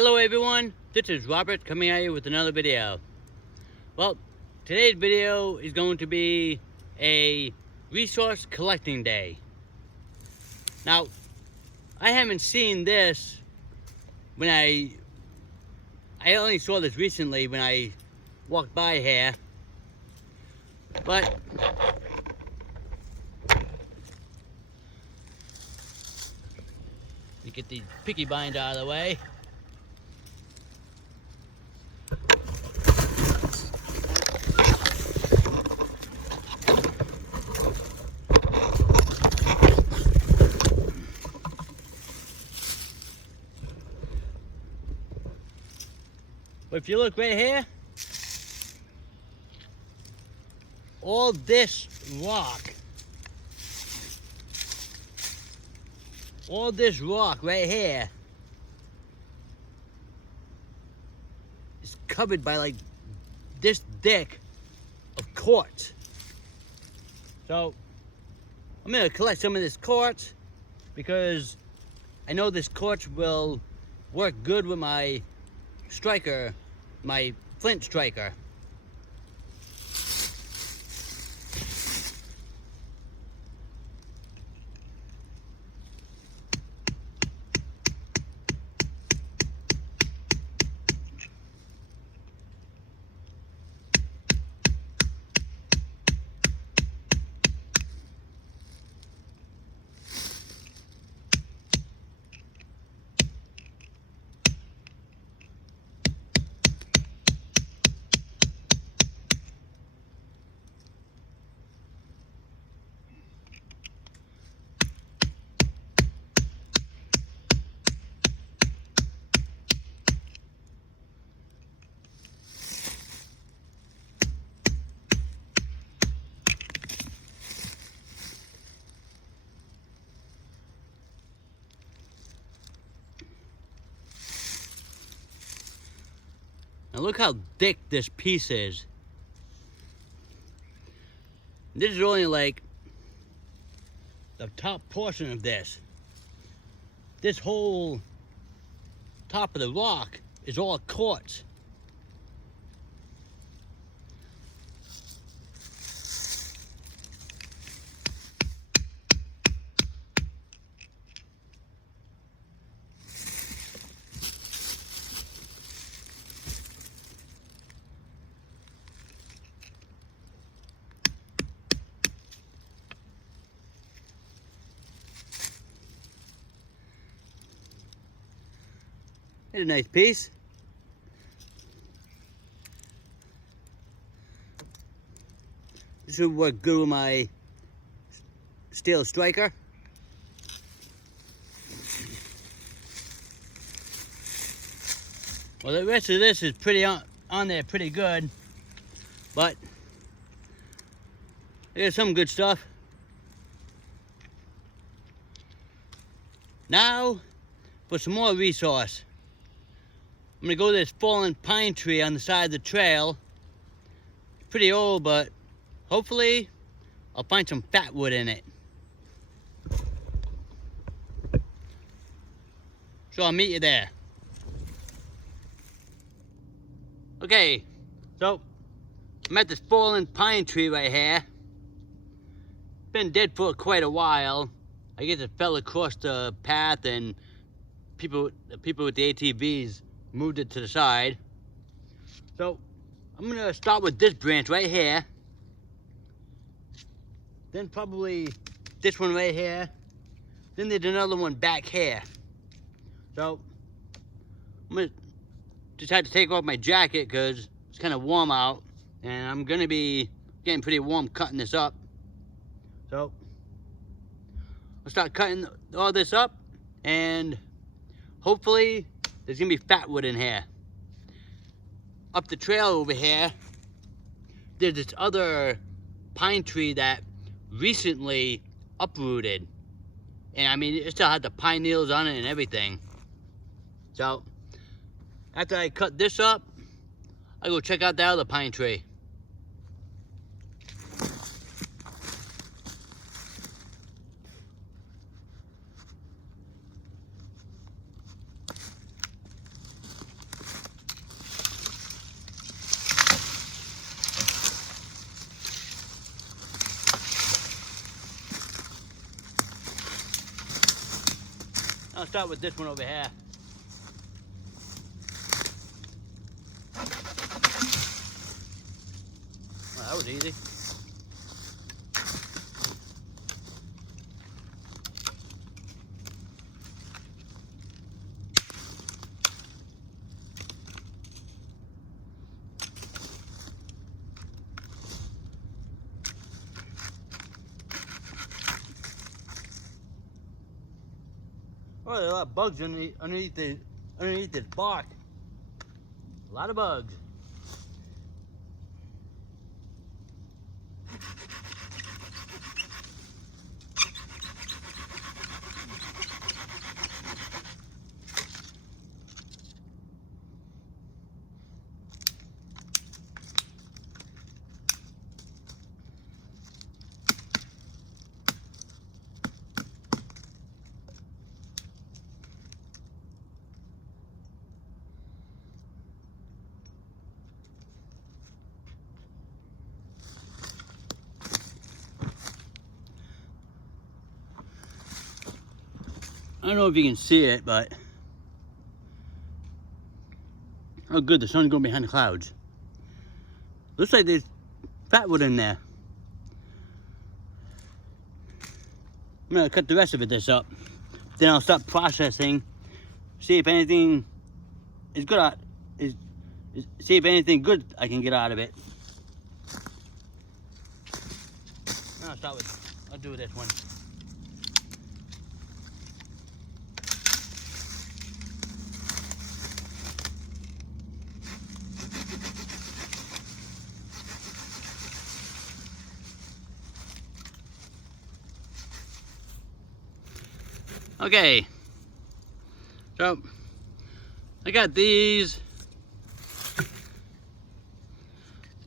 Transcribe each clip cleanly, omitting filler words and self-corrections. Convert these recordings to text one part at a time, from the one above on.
Hello everyone, this is Robert coming at you with another video. Well, today's video is going to be a resource collecting day. Now, I haven't seen this when I only saw this recently when I walked by here, but you get these picky binds out of the way. But if you look right here, all this rock right here is covered by like this thick of quartz. So I'm gonna collect some of this quartz because I know this quartz will work good with my striker, my flint striker. Now look how thick this piece is. This is only like the top portion of this. This whole top of the rock is all quartz. Here's a nice piece. This would work good with my steel striker. Well, the rest of this is pretty on there pretty good, but there's some good stuff. Now for some more resource. I'm gonna go to this fallen pine tree on the side of the trail. It's pretty old, but hopefully I'll find some fatwood in it. So I'll meet you there. Okay, so I'm at this fallen pine tree right here. Been dead for quite a while. I guess it fell across the path and the people with the ATVs moved it to the side. So I'm gonna start with this branch right here, then probably this one right here, then there's another one back here. So I'm gonna just have to take off my jacket because it's kind of warm out and I'm gonna be getting pretty warm cutting this up. So I'll start cutting all this up and hopefully there's gonna be fatwood in here. Up the trail over here, there's this other pine tree that recently uprooted. And I mean, it still had the pine needles on it and everything. So, after I cut this up, I go check out that other pine tree. start with this one over here. Well, that was easy. Oh, there are a lot of bugs underneath this bark. A lot of bugs. I don't know if you can see it, but oh good, the sun's going behind the clouds. Looks like there's fatwood in there. I'm gonna cut the rest of this up. Then I'll start processing, see if anything is good. See if anything good I can get out of it. I'll do this one. Okay, so I got these,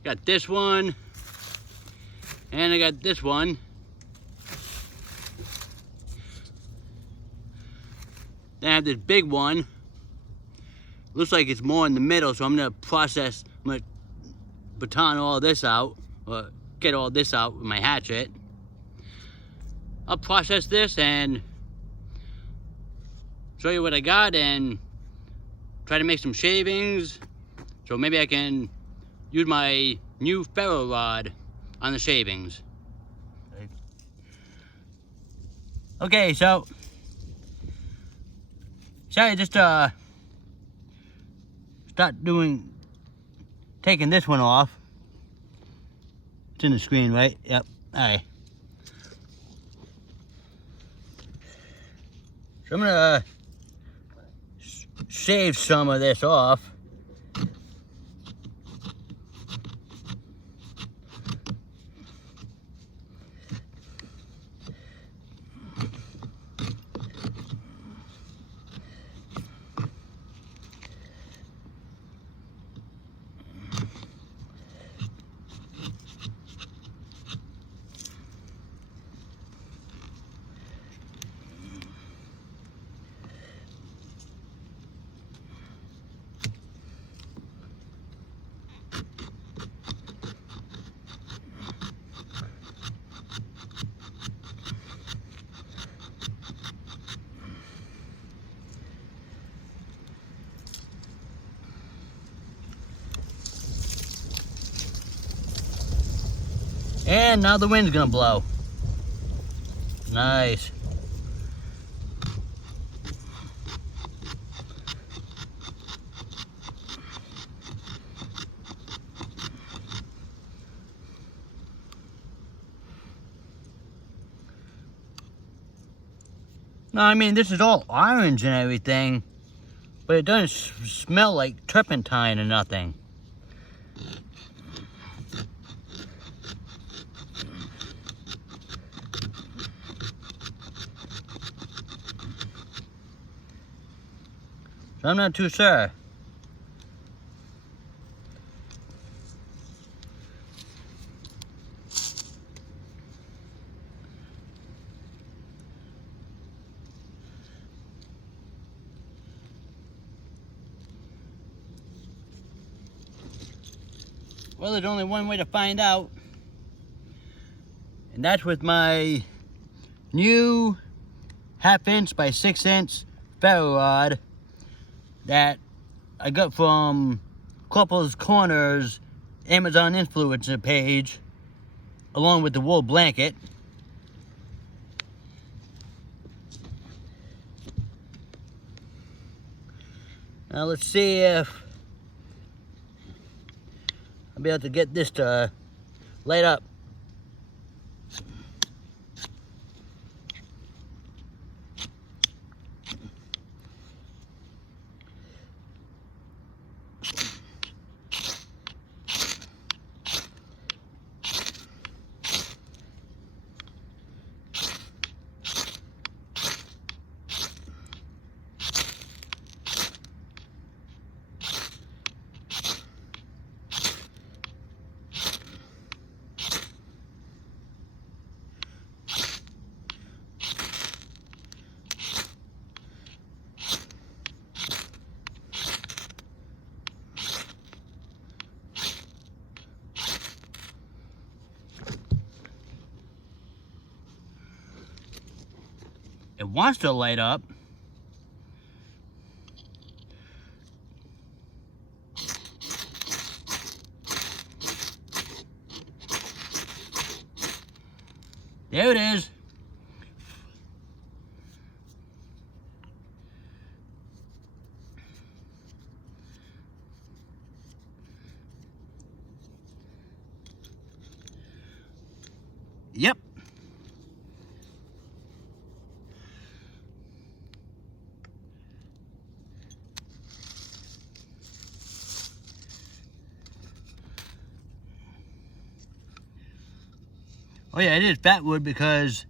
got this one, and I got this one. Then I have this big one. Looks like it's more in the middle, so I'm gonna baton all this out, or get all this out with my hatchet. I'll process this and show you what I got and try to make some shavings, so maybe I can use my new ferro rod on the shavings. Okay, so I just taking this one off. It's in the screen, right? Yep. All right. So I'm gonna shave some of this off. And now the wind's gonna blow. Nice. No, I mean, this is all orange and everything, but it doesn't smell like turpentine or nothing. So I'm not too sure. Well, there's only one way to find out, and that's with my new 1/2 inch by 6 inch ferro rod that I got from Couples Corners Amazon influencer page, along with the wool blanket. Now let's see if I'll be able to get this to light up. It wants to light up. There it is. Yep. Oh yeah, it is fatwood because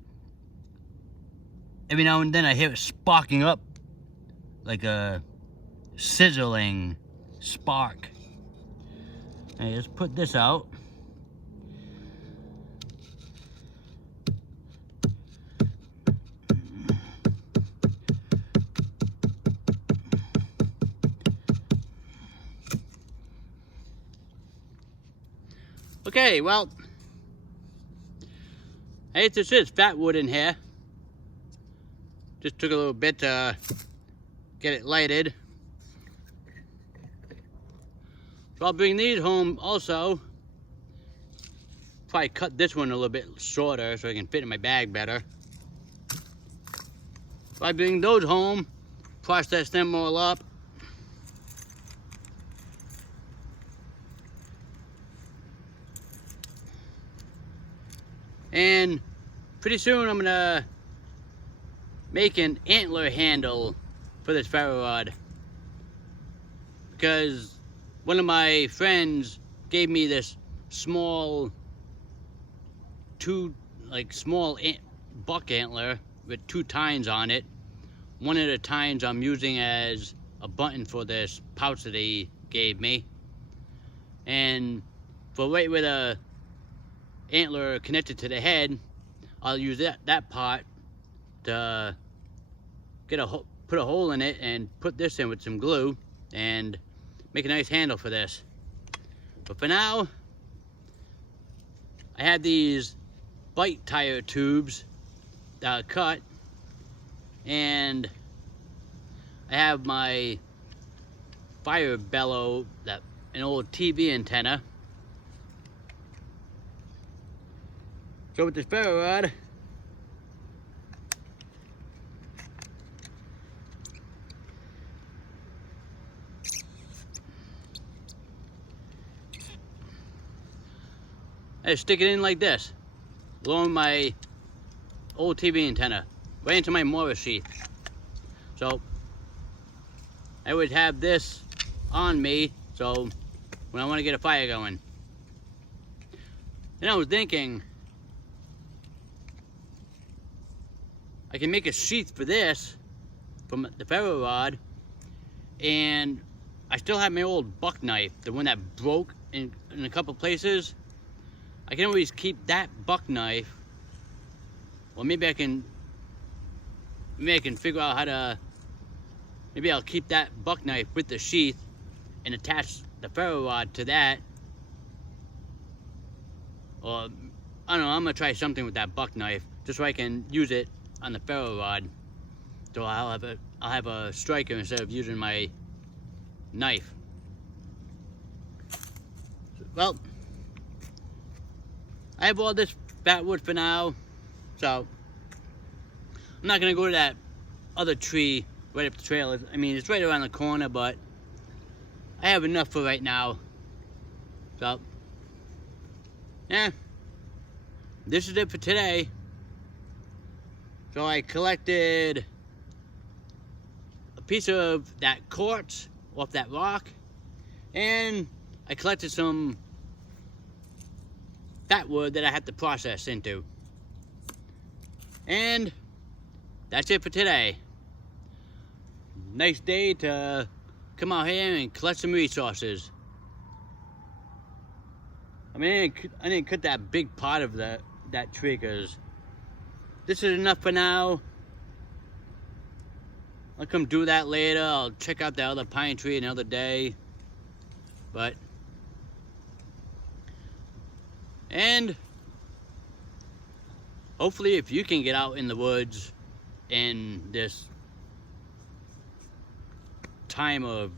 every now and then I hear it sparking up like a sizzling spark. Okay, let's put this out. Okay, well, I hate this is fatwood in here. Just took a little bit to get it lighted. So I'll bring these home also. Probably cut this one a little bit shorter so I can fit in my bag better. So I bring those home, process them all up. And pretty soon I'm gonna make an antler handle for this ferro rod, because one of my friends gave me this small buck antler with 2 tines on it. One of the tines I'm using as a button for this pouch that he gave me, and for right where the antler connected to the head, I'll use that part to put a hole in it and put this in with some glue and make a nice handle for this. But for now, I have these bite tire tubes that are cut, and I have my fire bellow, an old TV antenna. So with this ferro rod, I stick it in like this, along my old TV antenna, right into my mortar sheath. So I would have this on me, so when I want to get a fire going. And I was thinking, I can make a sheath for this from the ferro rod, and I still have my old buck knife, the one that broke in a couple places. I can always keep that buck knife, or maybe I can figure out how to, maybe I'll keep that buck knife with the sheath and attach the ferro rod to that. Or, I don't know, I'm gonna try something with that buck knife, just so I can use it on the ferro rod. So I'll I'll have a striker instead of using my knife. Well, I have all this fatwood for now, so I'm not gonna go to that other tree right up the trail. I mean, it's right around the corner, but I have enough for right now. So, yeah, this is it for today. So I collected a piece of that quartz off that rock, and I collected some fatwood that I have to process into. And that's it for today. Nice day to come out here and collect some resources. I mean, I didn't cut that big part of that tree because this is enough for now. I'll come do that later. I'll check out the other pine tree another day. And hopefully if you can get out in the woods in this time of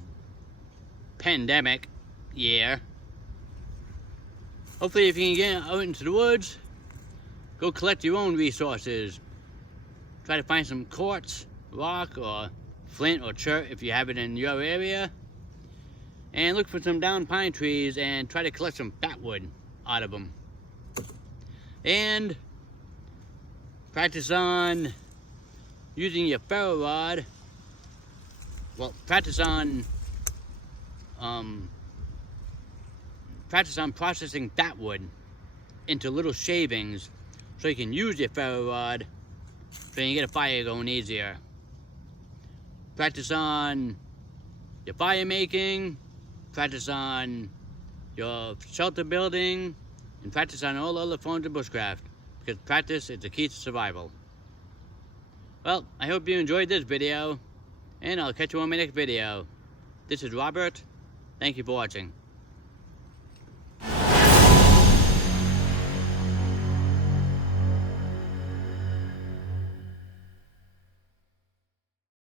pandemic year, hopefully if you can get out into the woods, go collect your own resources. Try to find some quartz, rock, or flint or chert if you have it in your area. And look for some downed pine trees and try to collect some fatwood out of them. And practice on using your ferro rod. Well, practice on processing fatwood into little shavings so you can use your ferro rod so you can get a fire going easier. Practice on your fire making, practice on your shelter building, and practice on all other forms of bushcraft, because practice is the key to survival. Well, I hope you enjoyed this video, and I'll catch you on my next video. This is Robert. Thank you for watching.